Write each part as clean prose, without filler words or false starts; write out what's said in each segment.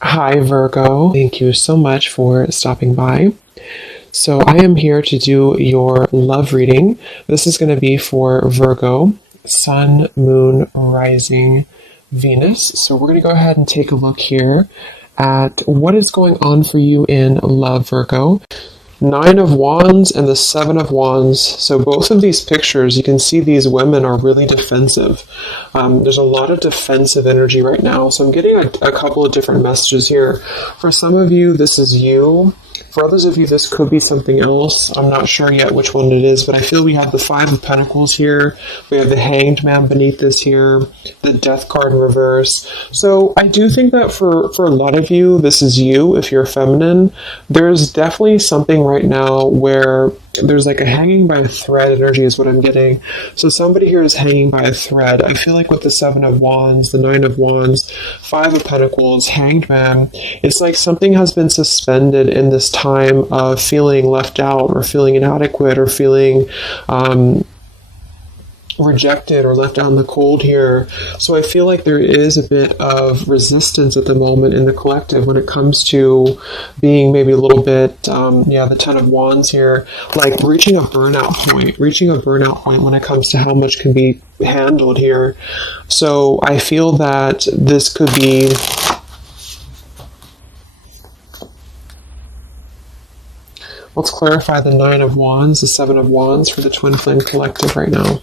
Hi, Virgo. Thank you so much for stopping by. So, I am here to do your love reading. This is going to be for Virgo, Sun, Moon, Rising, Venus. So, we're going to go ahead and take a look here at what is going on for you in love, Virgo. Nine of Wands and the Seven of Wands. So both of these pictures, you can see these women are really defensive. There's a lot of defensive energy right now. So I'm getting a couple of different messages here. For some of you, this is you. For others of you, this could be something else. I'm not sure yet which one it is, but I feel we have the Five of Pentacles here. We have the Hanged Man beneath this here, the Death card in reverse. So I do think that for a lot of you, this is you, if you're feminine. There's definitely something right now where there's like a hanging by a thread energy is what I'm getting. So somebody here is hanging by a thread. I feel like with the Seven of Wands, the Nine of Wands, Five of Pentacles, Hanged Man, it's like something has been suspended in this time of feeling left out or feeling inadequate or feeling rejected or left out in the cold here. So I feel like there is a bit of resistance at the moment in the collective when it comes to being maybe a little bit, the Ten of Wands here, like reaching a burnout point when it comes to how much can be handled here. So I feel that this could be let's clarify the Nine of Wands, the Seven of Wands for the Twin Flame Collective right now.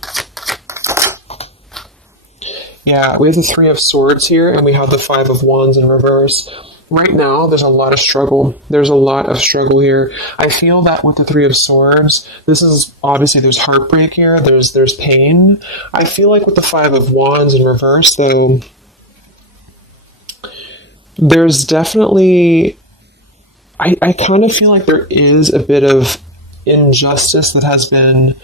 Yeah, we have the Three of Swords here, and we have the Five of Wands in reverse. Right now, there's a lot of struggle. There's a lot of struggle here. I feel that with the Three of Swords, this is obviously there's heartbreak here. There's pain. I feel like with the Five of Wands in reverse, though, there's definitely I kind of feel like there is a bit of injustice that has been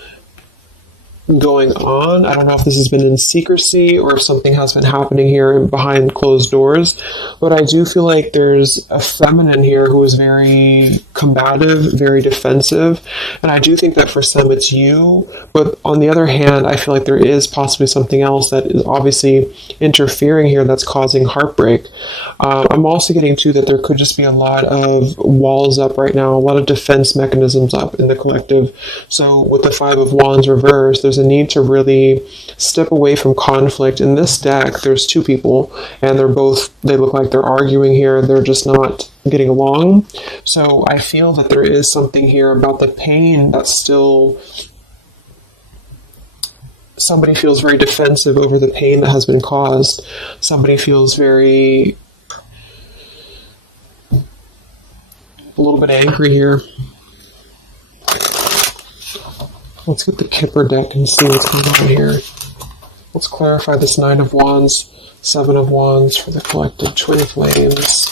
going on. I don't know if this has been in secrecy or if something has been happening here behind closed doors, but I do feel like there's a feminine here who is very combative, very defensive, and I do think that for some it's you, but on the other hand, I feel like there is possibly something else that is obviously interfering here that's causing heartbreak. I'm also getting to that there could just be a lot of walls up right now, a lot of defense mechanisms up in the collective. So with the Five of Wands reversed, there's a need to really step away from conflict. In this deck, there's two people, and they look like they're arguing here. They're just not getting along. So I feel that there is something here about the pain that's still... Somebody feels very defensive over the pain that has been caused. Somebody feels very... a little bit angry here. Let's get the Kipper deck and see what's going on here. Let's clarify this Nine of Wands, Seven of Wands for the collective Twin Flames.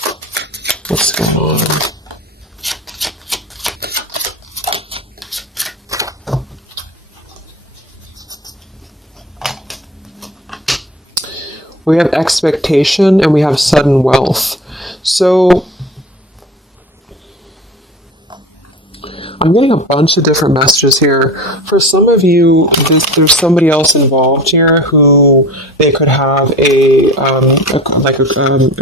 What's going on? We have expectation and we have sudden wealth. So I'm getting a bunch of different messages here. For some of you, there's somebody else involved here who they could have a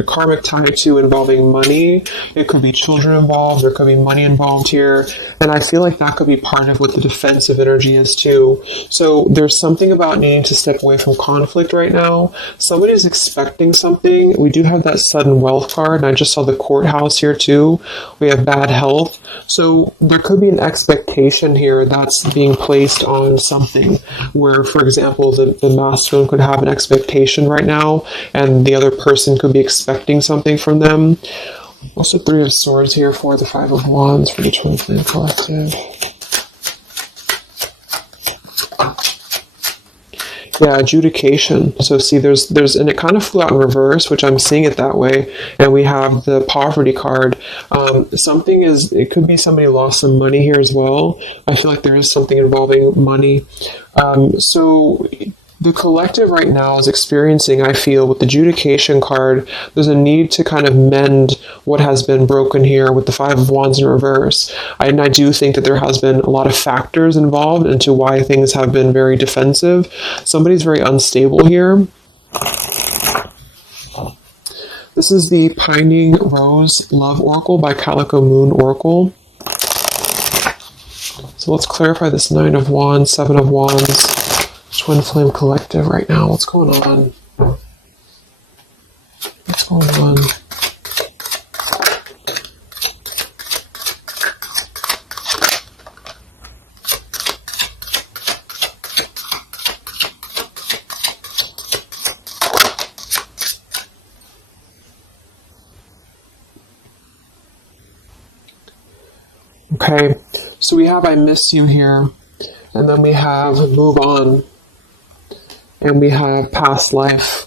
karmic tie to involving money. It could be children involved. There could be money involved here. And I feel like that could be part of what the defensive energy is too. So there's something about needing to step away from conflict right now. Somebody's expecting something. We do have that sudden wealth card. And I just saw the courthouse here too. We have bad health. So there could be an expectation here that's being placed on something where, for example, the masculine could have an expectation right now and the other person could be expecting something from them. What's the Three of Swords here for the Five of Wands for the Twin Flame Collective? Yeah, adjudication. So see, there's, and it kind of flew out in reverse, which I'm seeing it that way. And we have the poverty card. It could be somebody lost some money here as well. I feel like there is something involving money. So the collective right now is experiencing, I feel, with the adjudication card, there's a need to kind of mend what has been broken here with the Five of Wands in reverse. And I do think that there has been a lot of factors involved into why things have been very defensive. Somebody's very unstable here. This is the Pining Rose Love Oracle by Calico Moon Oracle. So let's clarify this 9 of Wands, 7 of Wands, Twin Flame Collective right now. What's going on? What's going on? Okay, so we have I miss you here, and then we have move on, and we have past life.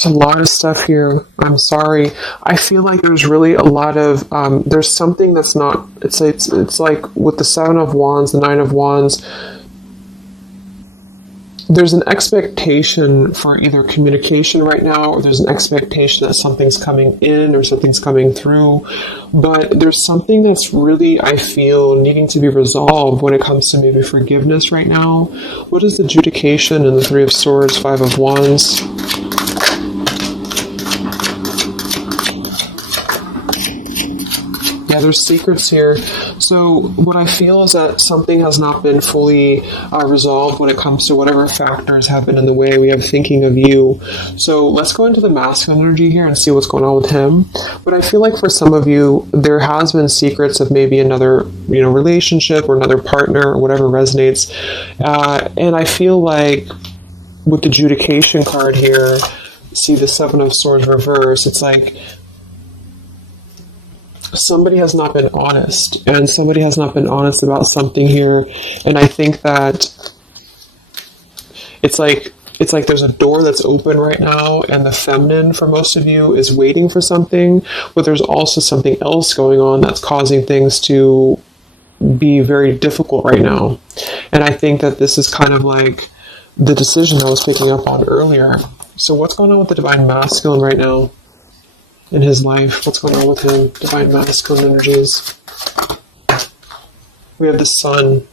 There's a lot of stuff here. I'm sorry. I feel like there's really a lot of there's something that's not. It's like with the 7 of Wands, the 9 of Wands. There's an expectation for either communication right now, or there's an expectation that something's coming in or something's coming through. But there's something that's really, I feel, needing to be resolved when it comes to maybe forgiveness right now. What is the adjudication in the 3 of Swords, 5 of Wands? Yeah, there's secrets here. So what I feel is that something has not been fully resolved when it comes to whatever factors have been in the way. We have thinking of you. So let's go into the masculine energy here and see what's going on with him. But I feel like for some of you, there has been secrets of maybe another, relationship or another partner or whatever resonates. And I feel like with the adjudication card here, see the 7 of Swords reverse, it's like somebody has not been honest, and somebody has not been honest about something here. And I think that it's like there's a door that's open right now, and the feminine for most of you is waiting for something, but there's also something else going on that's causing things to be very difficult right now. And I think that this is kind of like the decision I was picking up on earlier. So what's going on with the divine masculine right now in his life? What's going on with him? Divine masculine energies. We have the sun.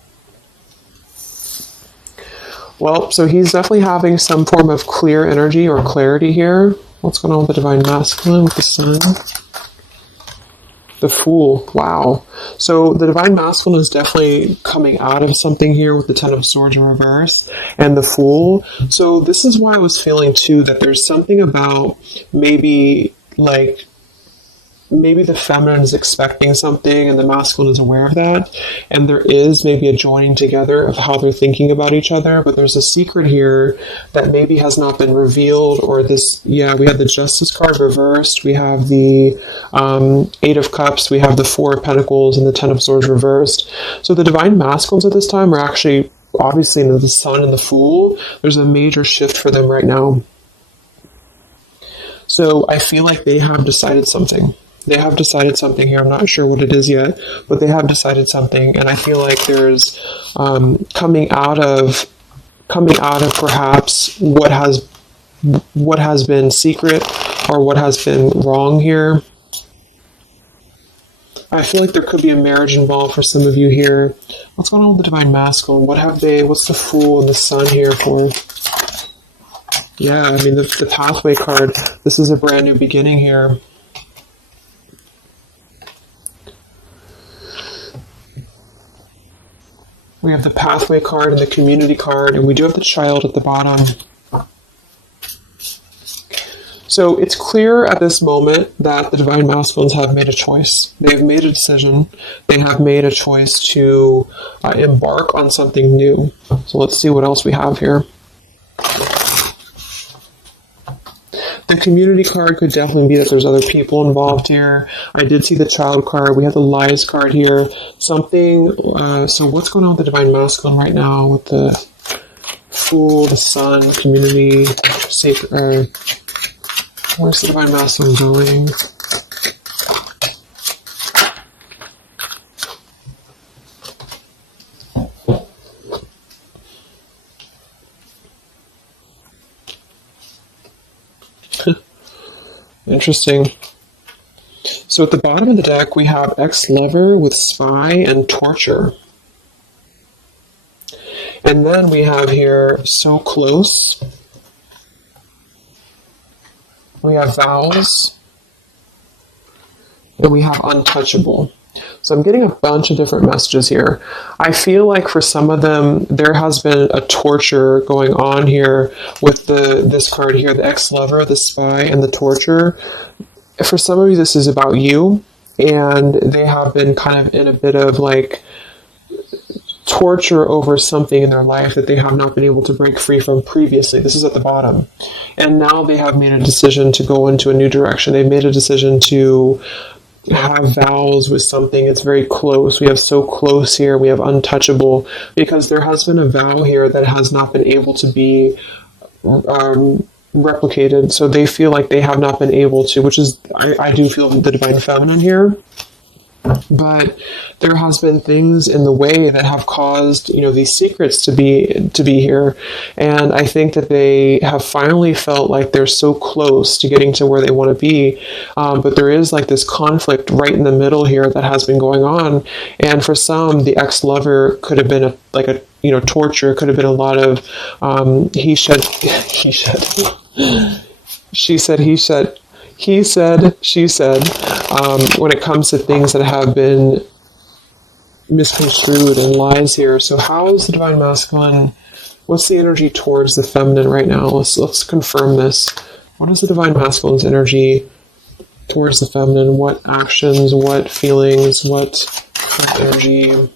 Well, so he's definitely having some form of clear energy or clarity here. What's going on with the divine masculine with the sun? The Fool. Wow. So the divine masculine is definitely coming out of something here with the 10 of Swords in reverse and the Fool. So this is why I was feeling too that there's something about maybe the feminine is expecting something and the masculine is aware of that, and there is maybe a joining together of how they're thinking about each other, but there's a secret here that maybe has not been revealed. Or this, we have the Justice card reversed, we have the 8 of Cups, we have the 4 of Pentacles, and the 10 of Swords reversed. So the divine masculines at this time are actually obviously in the Sun and the Fool. There's a major shift for them right now. So I feel like they have decided something. They have decided something here. I'm not sure what it is yet, but they have decided something. And I feel like there's coming out of perhaps what has been secret or what has been wrong here. I feel like there could be a marriage involved for some of you here. What's going on with the divine masculine? What's the Fool and the Sun here for? Yeah, I mean, the Pathway card, this is a brand new beginning here. We have the Pathway card and the Community card, and we do have the Child at the bottom. So it's clear at this moment that the divine masculines have made a choice. They've made a decision. They have made a choice to embark on something new. So let's see what else we have here. The Community card could definitely be that there's other people involved here. I did see the Child card. We have the Lies card here. Something, so what's going on with the divine masculine right now with the Fool, the Sun, Community, Sacred, where's the divine masculine going? Interesting. So at the bottom of the deck, we have ex-lover with spy and torture. And then we have here so close. We have vows. And we have untouchable. So I'm getting a bunch of different messages here. I feel like for some of them, there has been a torture going on here with this card here, the ex-lover, the spy, and the torture. For some of you, this is about you, and they have been kind of in a bit of like torture over something in their life that they have not been able to break free from previously. This is at the bottom. And now they have made a decision to go into a new direction. They've made a decision to have vows with something. It's very close. We have so close here. We have untouchable, because there has been a vow here that has not been able to be replicated. So they feel like they have not been able to, which is, I do feel the divine feminine here. But there has been things in the way that have caused, these secrets to be here. And I think that they have finally felt like they're so close to getting to where they want to be. But there is like this conflict right in the middle here that has been going on. And for some, the ex-lover could have been torture. It could have been a lot of he said, she said, he said, he said, she said, when it comes to things that have been misconstrued and lies here. So how is the divine masculine? What's the energy towards the feminine right now? Let's confirm this. What is the divine masculine's energy towards the feminine? What actions, what feelings, what energy?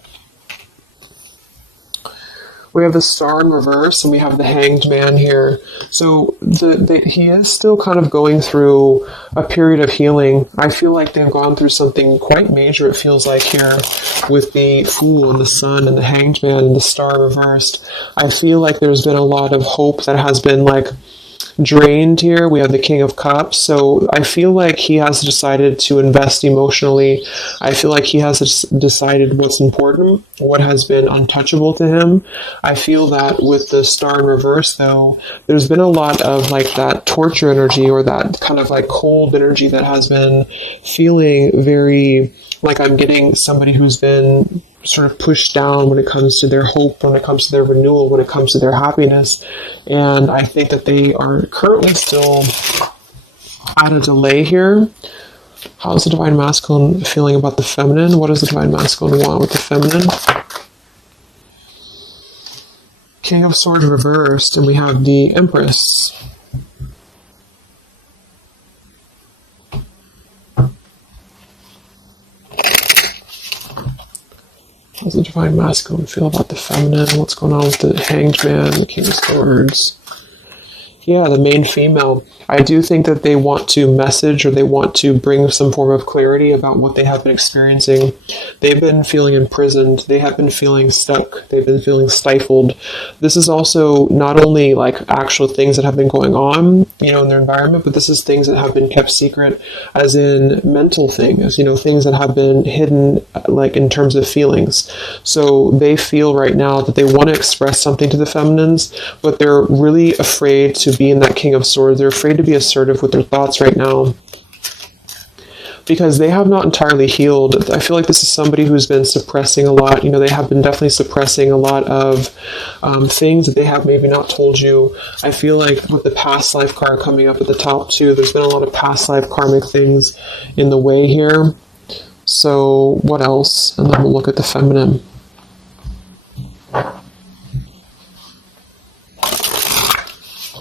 We have the Star in reverse, and we have the Hanged Man here. So he is still kind of going through a period of healing. I feel like they've gone through something quite major, it feels like, here with the Fool and the Sun and the Hanged Man and the Star reversed. I feel like there's been a lot of hope that has been drained here. We have the King of Cups. So I feel like he has decided to invest emotionally. I feel like he has decided what's important, what has been untouchable to him. I feel that with the Star in reverse, though, there's been a lot of that torture energy, or that kind of cold energy that has been feeling very like I'm getting somebody who's been sort of pushed down when it comes to their hope, when it comes to their renewal, when it comes to their happiness. And I think that they are currently still at a delay here. How's the divine masculine feeling about the feminine? What does the divine masculine want with the feminine? King of Swords reversed, and we have the Empress. How's the divine masculine feel about the feminine? What's going on with the Hanged Man, the King of Swords? Yeah, the main female. I do think that they want to message, or they want to bring some form of clarity about what they have been experiencing. They've been feeling imprisoned. They have been feeling stuck. They've been feeling stifled. This is also not only actual things that have been going on, in their environment, but this is things that have been kept secret, as in mental things, things that have been hidden, in terms of feelings. So they feel right now that they want to express something to the feminines, but they're really afraid to be in that King of Swords. They're afraid to be assertive with their thoughts right now, because they have not entirely healed. I feel like this is somebody who's been suppressing a lot. They have been definitely suppressing a lot of things that they have maybe not told you. I feel like with the past life card coming up at the top too, there's been a lot of past life karmic things in the way here. So what else? And then we'll look at the feminine.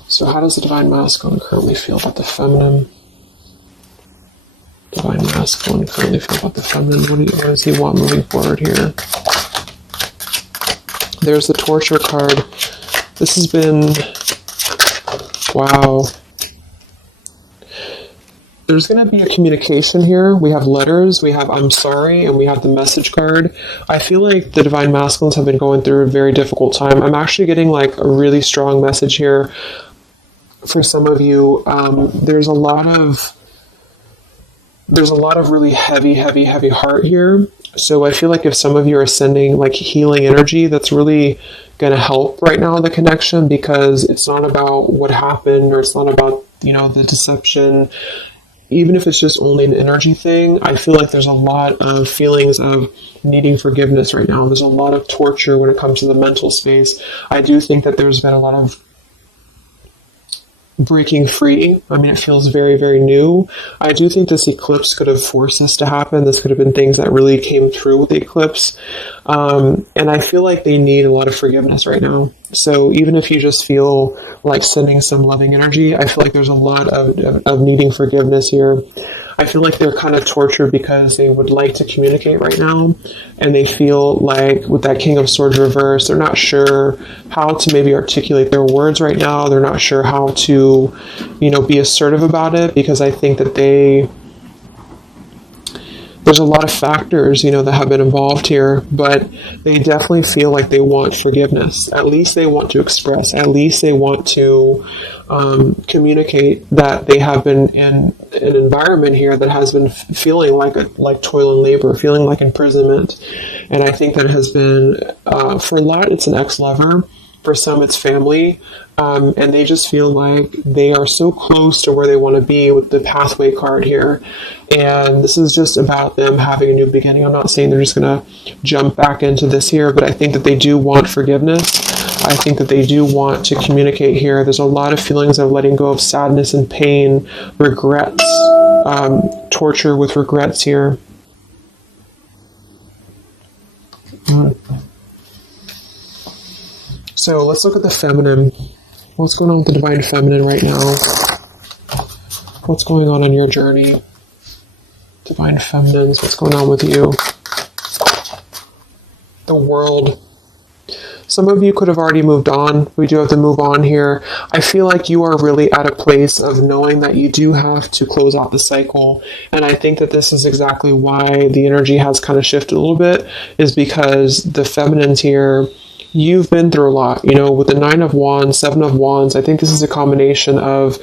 So how does the divine masculine currently feel about the feminine? Divine masculine currently feel about the feminine. What does he want moving forward here? There's the torture card. This has been... Wow. There's going to be a communication here. We have letters, we have I'm sorry, and we have the message card. I feel like the divine masculines have been going through a very difficult time. I'm actually getting a really strong message here. For some of you, there's a lot of really heavy heart here. So I feel like if some of you are sending healing energy, that's really going to help right now, the connection, because it's not about what happened, or it's not about, the deception. even if it's just only an energy thing, I feel like there's a lot of feelings of needing forgiveness right now. There's a lot of torture when it comes to the mental space. I do think that there's been a lot of breaking free. I mean, it feels very, very new. I do think this eclipse could have forced this to happen. This could have been things that really came through with the eclipse. And I feel like they need a lot of forgiveness right now. So even if you just feel like sending some loving energy, I feel like there's a lot of needing forgiveness here. I feel like they're kind of tortured because they would like to communicate right now, and they feel like with that King of Swords reverse, they're not sure how to maybe articulate their words right now. They're not sure how to, be assertive about it, because I think that there's a lot of factors, that have been involved here, but they definitely feel like they want forgiveness. At least they want to express. At least they want to communicate that they have been in an environment here that has been feeling like toil and labor, feeling like imprisonment. And I think that it has been, for a lot, it's an ex-lover. For some, it's family. And they just feel like they are so close to where they want to be with the pathway card here. And this is just about them having a new beginning. I'm not saying they're just going to jump back into this here, but I think that they do want forgiveness. I think that they do want to communicate here. There's a lot of feelings of letting go of sadness and pain, regrets, torture with regrets here. So let's look at the feminine. What's going on with the divine feminine right now? What's going on your journey? Divine feminines, what's going on with you? The world. Some of you could have already moved on. We do have to move on here. I feel like you are really at a place of knowing that you do have to close out the cycle. And I think that this is exactly why the energy has kind of shifted a little bit, is because the feminines here, you've been through a lot, with the 9 of Wands, 7 of Wands. I think this is a combination of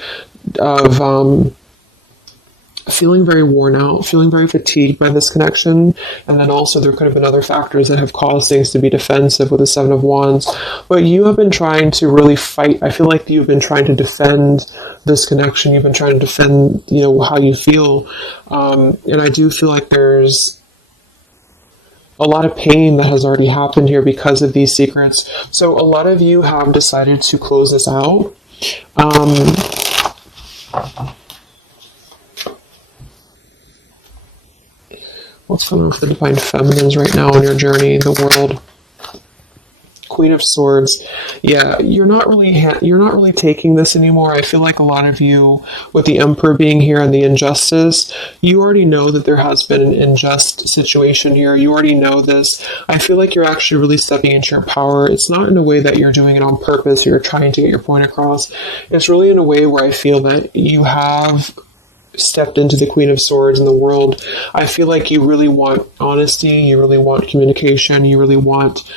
feeling very worn out, feeling very fatigued by this connection. And then also there could have been other factors that have caused things to be defensive with the 7 of Wands. But you have been trying to really fight. I feel like you've been trying to defend this connection. You've been trying to defend, how you feel. And I do feel like there's a lot of pain that has already happened here because of these secrets. So a lot of you have decided to close this out. What's going on with the divine feminines right now on your journey, the world? Queen of Swords. Yeah, you're not really taking this anymore. I feel like a lot of you, with the Emperor being here and the injustice, you already know that there has been an unjust situation here. You already know this. I feel like you're actually really stepping into your power. It's not in a way that you're doing it on purpose or you're trying to get your point across. It's really in a way where I feel that you have stepped into the Queen of Swords in the world. I feel like you really want honesty, you really want communication, you really want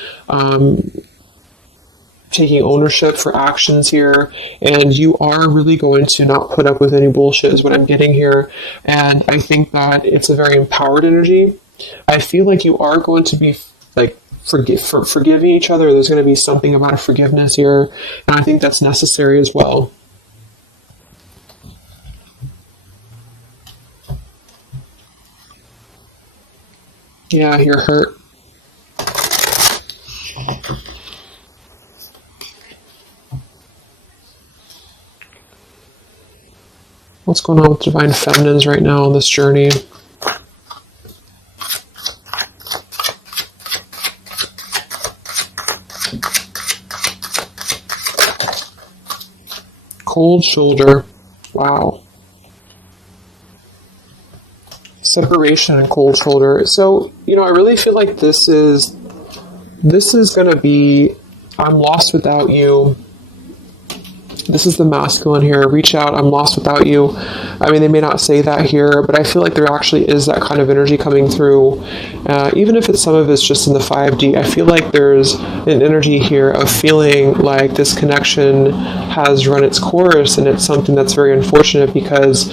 taking ownership for actions here, and you are really going to not put up with any bullshit is what I'm getting here. And I think that it's a very empowered energy. I feel like you are going to be like forgiving each other. There's going to be something about a forgiveness here, and I think that's necessary as well. Yeah, you're hurt. What's going on with divine feminines right now on this journey? Cold shoulder. Wow. Separation and cold shoulder. So, I really feel like this is going to be, I'm lost without you. This is the masculine here. Reach out, I'm lost without you. I mean, they may not say that here, but I feel like there actually is that kind of energy coming through. Even if some of it's just in the 5D, I feel like there's an energy here of feeling like this connection has run its course, and it's something that's very unfortunate because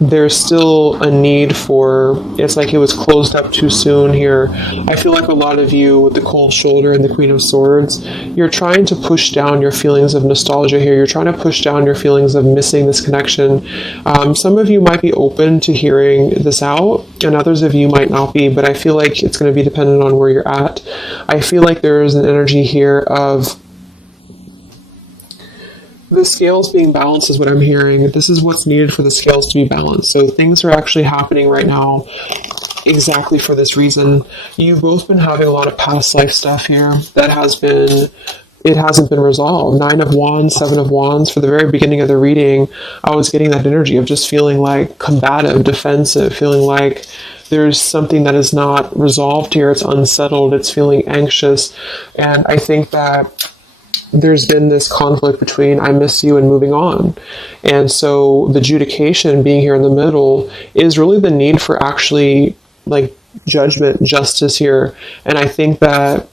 there's still a need for, it's like it was closed up too soon here. I feel like a lot of you with the cold shoulder and the Queen of Swords, you're trying to push down your feelings of nostalgia here. You're trying to push down your feelings of missing this connection. Some of you might be open to hearing this out, and others of you might not be, but I feel like it's going to be dependent on where you're at. I feel like there is an energy here of the scales being balanced is what I'm hearing. This is what's needed for the scales to be balanced. So things are actually happening right now exactly for this reason. You've both been having a lot of past life stuff here that it hasn't been resolved. 9 of Wands, 7 of Wands. For the very beginning of the reading, I was getting that energy of just feeling like combative, defensive, feeling like there's something that is not resolved here. It's unsettled. It's feeling anxious. And I think that there's been this conflict between I miss you and moving on. And so the adjudication being here in the middle is really the need for actually like judgment, justice here. And I think that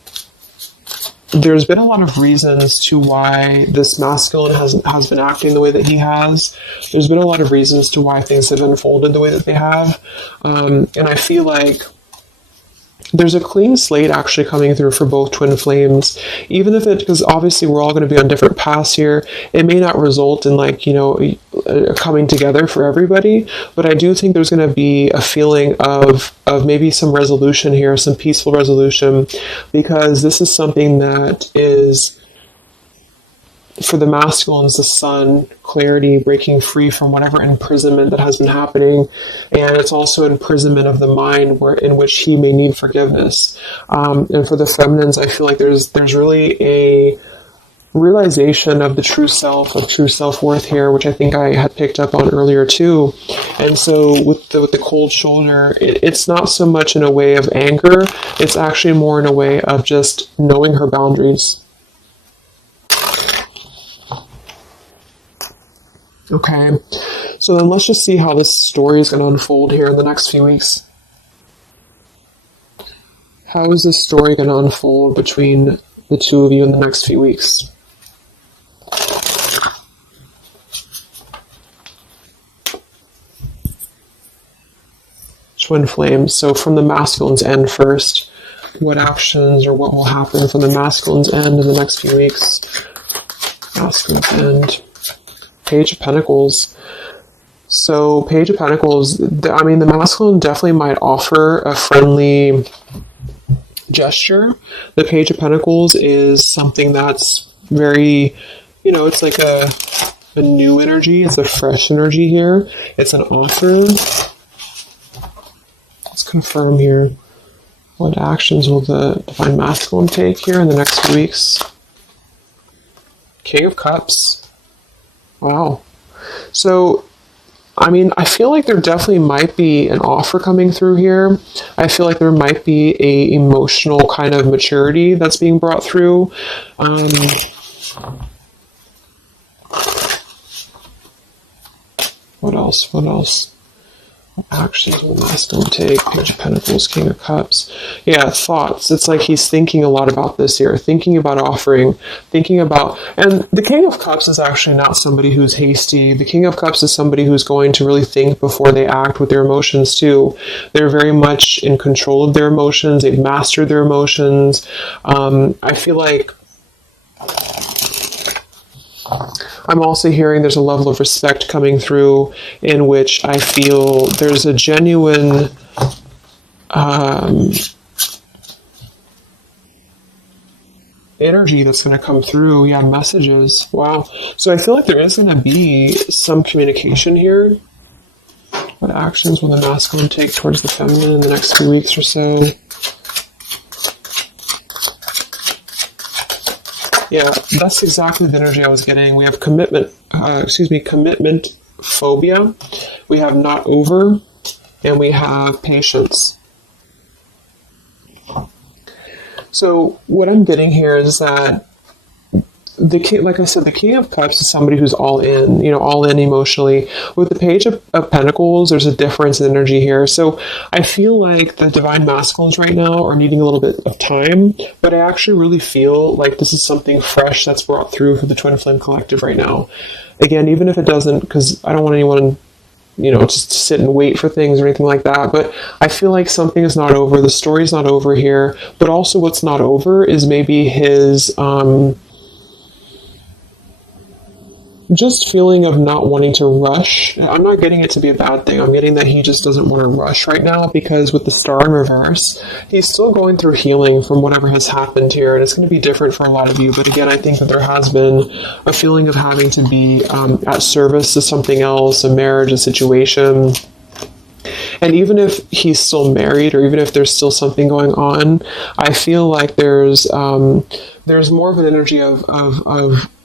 there's been a lot of reasons to why this masculine has been acting the way that he has. There's been a lot of reasons to why things have unfolded the way that they have. And I feel like there's a clean slate actually coming through for both twin flames, even if because obviously we're all going to be on different paths here. It may not result in coming together for everybody, but I do think there's going to be a feeling of maybe some resolution here, some peaceful resolution, because this is something that is, for the masculines, the sun, clarity, breaking free from whatever imprisonment that has been happening. And it's also imprisonment of the mind in which he may need forgiveness. And for the feminines, I feel like there's really a realization of the true self, of true self-worth here, which I think I had picked up on earlier too. And so with the cold shoulder, it's not so much in a way of anger, it's actually more in a way of just knowing her boundaries. Okay, so then let's just see how this story is going to unfold here in the next few weeks. How is this story going to unfold between the two of you in the next few weeks? Twin flames. So from the masculine's end first, what actions or what will happen from the masculine's end in the next few weeks? Masculine's end. Page of Pentacles. So Page of Pentacles, I mean, the masculine definitely might offer a friendly gesture. The Page of Pentacles is something that's very, it's like a new energy. It's a fresh energy here. It's an offer. Let's confirm here. What actions will the divine masculine take here in the next few weeks? King of Cups. Wow. So, I mean, I feel like there definitely might be an offer coming through here. I feel like there might be a emotional kind of maturity that's being brought through. What else? What actions will the masculine take? Page of Pentacles, King of Cups. Yeah, thoughts. It's like he's thinking a lot about this here, thinking about offering, and the King of Cups is actually not somebody who's hasty. The King of Cups is somebody who's going to really think before they act with their emotions too. They're very much in control of their emotions. They've mastered their emotions. I feel like I'm also hearing there's a level of respect coming through in which I feel there's a genuine energy that's going to come through. Yeah, messages. Wow. So I feel like there is going to be some communication here. What actions will the masculine take towards the feminine in the next few weeks or so? Yeah, that's exactly the energy I was getting. We have commitment phobia. We have not over, and we have patience. So what I'm getting here is that the king, like I said, the King of Cups is somebody who's all in, all in emotionally. With the Page of Pentacles, there's a difference in energy here. So I feel like the divine masculines right now are needing a little bit of time, but I actually really feel like this is something fresh that's brought through for the Twin Flame Collective right now. Again, even if it doesn't, because I don't want anyone just sit and wait for things or anything like that. But I feel like something is not over. The story's not over here. But also what's not over is maybe his just feeling of not wanting to rush. I'm not getting it to be a bad thing. I'm getting that he just doesn't want to rush right now, because with the star in reverse, he's still going through healing from whatever has happened here, and it's going to be different for a lot of you. But again, I think that there has been a feeling of having to be at service to something else, a marriage, a situation. And even if he's still married, or even if there's still something going on, I feel like there's more of an energy of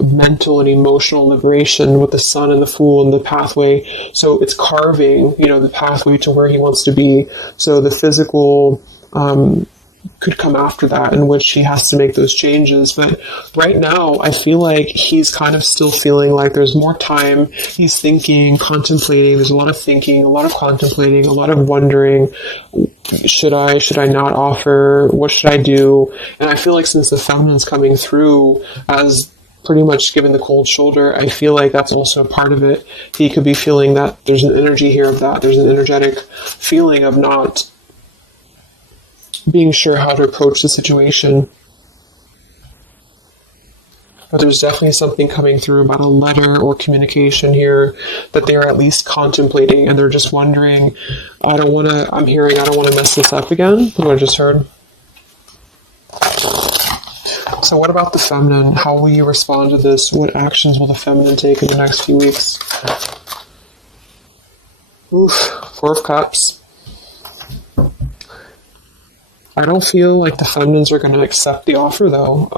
mental and emotional liberation with the Sun and the Fool and the pathway. So it's carving, the pathway to where he wants to be. So the physical could come after that, in which he has to make those changes. But right now, I feel like he's kind of still feeling like there's more time. He's thinking, contemplating. There's a lot of thinking, a lot of contemplating, a lot of wondering. Should I not offer? What should I do? And I feel like since the feminine's coming through as pretty much given the cold shoulder, I feel like that's also a part of it. He could be feeling that there's an energy here of that. There's an energetic feeling of not being sure how to approach the situation. But there's definitely something coming through about a letter or communication here that they're at least contemplating, and they're just wondering, I don't want to mess this up again. What I just heard. So what about the feminine? How will you respond to this? What actions will the feminine take in the next few weeks? Oof, Four of Cups. I don't feel like the feminines are going to accept the offer, though.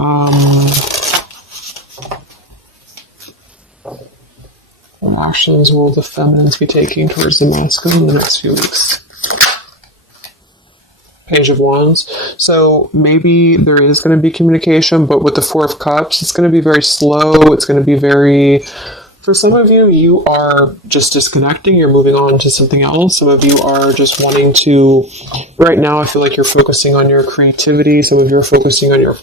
What actions will the feminines be taking towards the masculine in the next few weeks? Page of Wands. So maybe there is going to be communication, but with the Four of Cups, it's going to be very slow. It's going to be very... For some of you, you are just disconnecting. You're moving on to something else. Some of you are just wanting to... Right now, I feel like you're focusing on your creativity. Some of you are focusing on your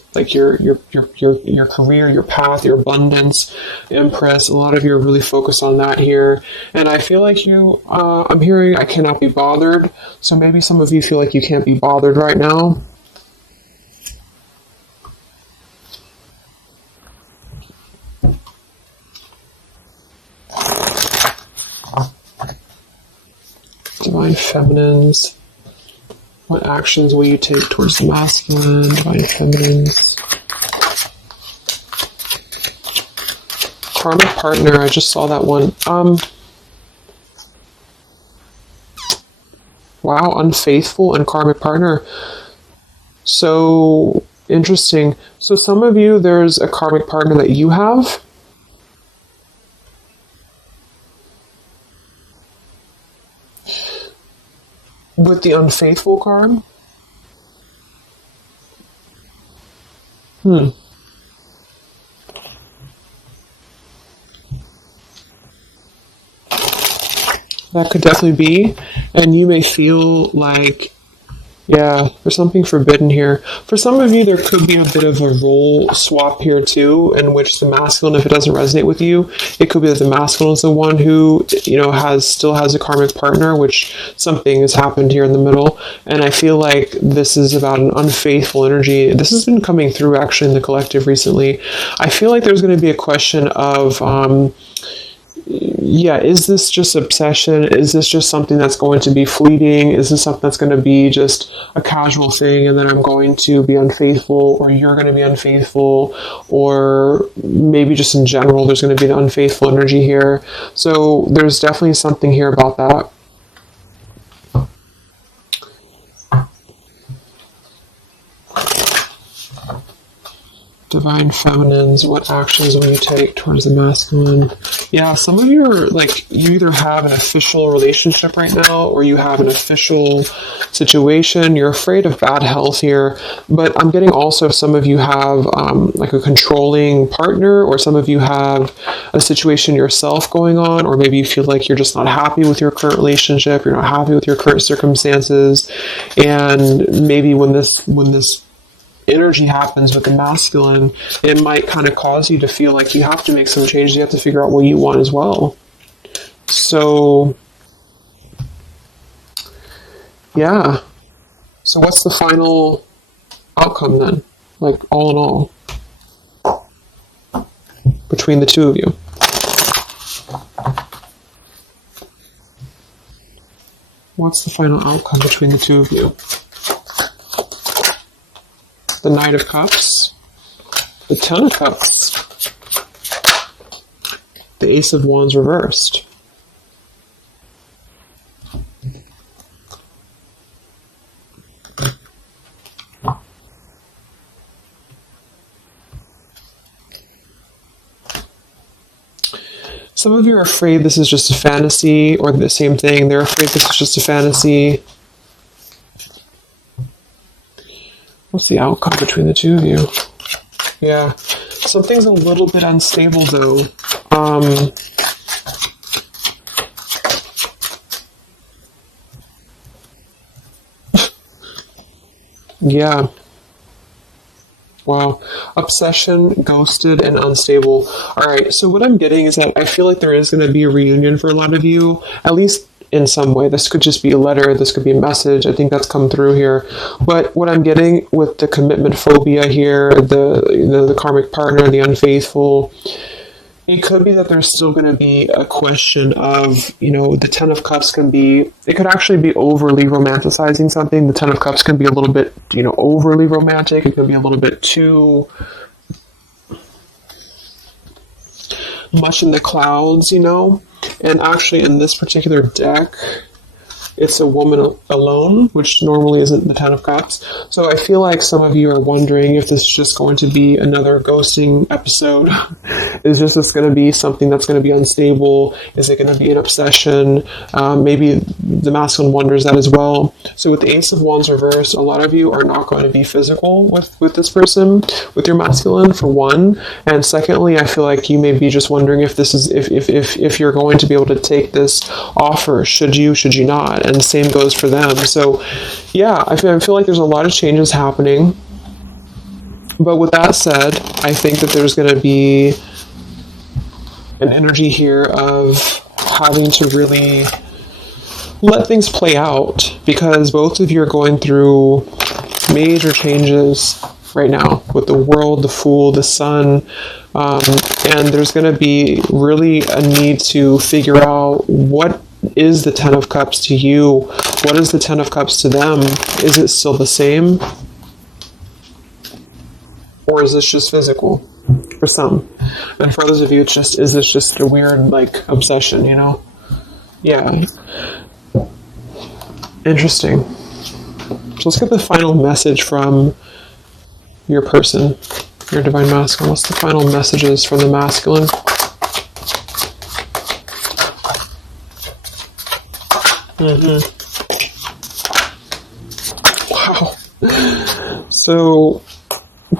career, your path, your abundance, Empress. A lot of you are really focused on that here. And I feel like I'm hearing I cannot be bothered. So maybe some of you feel like you can't be bothered right now. Divine Feminines. What actions will you take towards the masculine? Divine Feminines. Karmic Partner. I just saw that one. Wow, Unfaithful and Karmic Partner. So interesting. So some of you, there's a karmic partner that you have. With the Unfaithful card? That could definitely be. And you may feel like, yeah, there's something forbidden here. For some of you, there could be a bit of a role swap here too, in which the masculine, if it doesn't resonate with you, it could be that the masculine is the one who, still has a karmic partner, which something has happened here in the middle. And I feel like this is about an unfaithful energy. This has been coming through actually in the collective recently. I feel like there's going to be a question of, is this just obsession? Is this just something that's going to be fleeting? Is this something that's going to be just a casual thing, and then I'm going to be unfaithful, or you're going to be unfaithful, or maybe just in general there's going to be an unfaithful energy here. So there's definitely something here about that. Divine Feminines, what actions will you take towards the masculine? Yeah, some of you are you either have an official relationship right now, or you have an official situation. You're afraid of bad health here, but I'm getting also some of you have a controlling partner, or some of you have a situation yourself going on, or maybe you feel like you're just not happy with your current relationship, you're not happy with your current circumstances, and maybe when this energy happens with the masculine, it might kind of cause you to feel like you have to make some changes. You have to figure out what you want as well. So Yeah. So what's the final outcome then? Like, all in all, between the two of you? What's the final outcome between the two of you? The Knight of Cups, the Ten of Cups, the Ace of Wands reversed. Some of you are afraid this is just a fantasy, or the same thing. They're afraid this is just a fantasy. What's the outcome between the two of you? Yeah. Something's a little bit unstable, though. Yeah. Wow. Obsession, ghosted, and unstable. All right. So what I'm getting is that I feel like there is going to be a reunion for a lot of you, at least in some way. This could just be a letter. This could be a message. I think that's come through here. But what I'm getting with the commitment phobia here, the karmic partner, the unfaithful, it could be that there's still going to be a question of, the Ten of Cups it could actually be overly romanticizing something. The Ten of Cups can be a little bit, overly romantic. It could be a little bit too much in the clouds, And actually in this particular deck, it's a woman alone, which normally isn't the Ten of Cups. So I feel like some of you are wondering if this is just going to be another ghosting episode. Is this going to be something that's going to be unstable? Is it going to be an obsession? Maybe the masculine wonders that as well. So with the Ace of Wands reversed, a lot of you are not going to be physical with this person, with your masculine, for one. And secondly, I feel like you may be just wondering if this is if you're going to be able to take this offer. Should you not? And the same goes for them. So yeah, I feel like there's a lot of changes happening. But with that said, I think that there's going to be an energy here of having to really let things play out, because both of you are going through major changes right now with the World, the Fool, the Sun, and there's going to be really a need to figure out what is the Ten of Cups to you, what is the Ten of Cups to them. Is it still the same, or is this just physical for some? And for others of you, is this just a weird obsession, Yeah. Interesting. So let's get the final message from your person, your divine masculine. What's the final messages from the masculine? Wow. So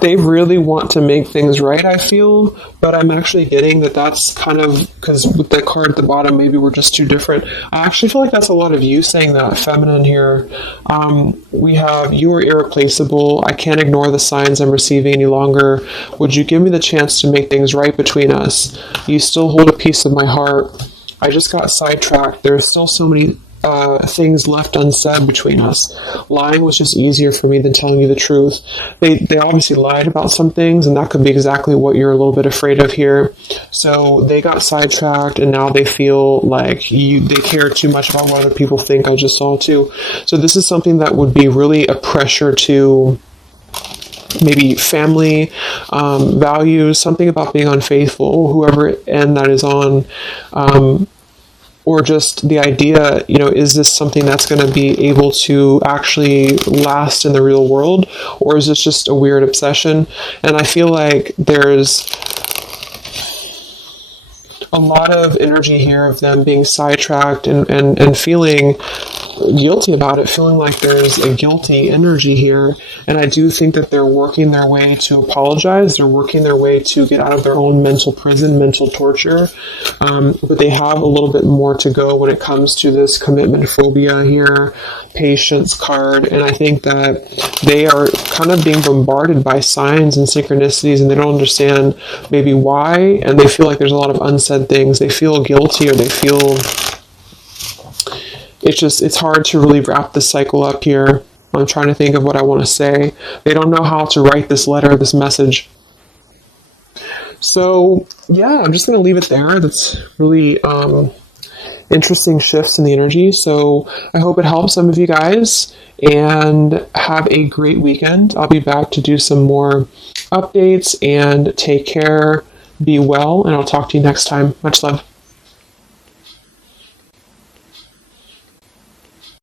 they really want to make things right, I feel, but I'm actually getting that that's kind of, because with the card at the bottom, maybe we're just too different. I actually feel like that's a lot of you saying that, feminine here. We have, you are irreplaceable. I can't ignore the signs I'm receiving any longer. Would you give me the chance to make things right between us? You still hold a piece of my heart. I just got sidetracked. There are still so many things left unsaid between us. Lying was just easier for me than telling you the truth. They obviously lied about some things, and that could be exactly what you're a little bit afraid of here. So they got sidetracked, and now they feel like they care too much about what other people think. I just saw too. So this is something that would be really a pressure to maybe family values, something about being unfaithful, whoever end that is on, or just the idea, is this something that's going to be able to actually last in the real world, or is this just a weird obsession? And I feel like there's a lot of energy here of them being sidetracked and feeling guilty about it, feeling like there's a guilty energy here. And I do think that they're working their way to apologize. They're working their way to get out of their own mental prison, mental torture. But they have a little bit more to go when it comes to this commitment phobia here, patience card. And I think that they are kind of being bombarded by signs and synchronicities, and they don't understand maybe why. And they feel like there's a lot of unsaid things. They feel guilty, or they feel it's hard to really wrap this cycle up here. I'm trying to think of what I want to say. They don't know how to write this letter, this message. So yeah, I'm just going to leave it there. That's really interesting shifts in the energy. So I hope it helps some of you guys, and have a great weekend. I'll be back to do some more updates, and take care, be well, and I'll talk to you next time. Much love.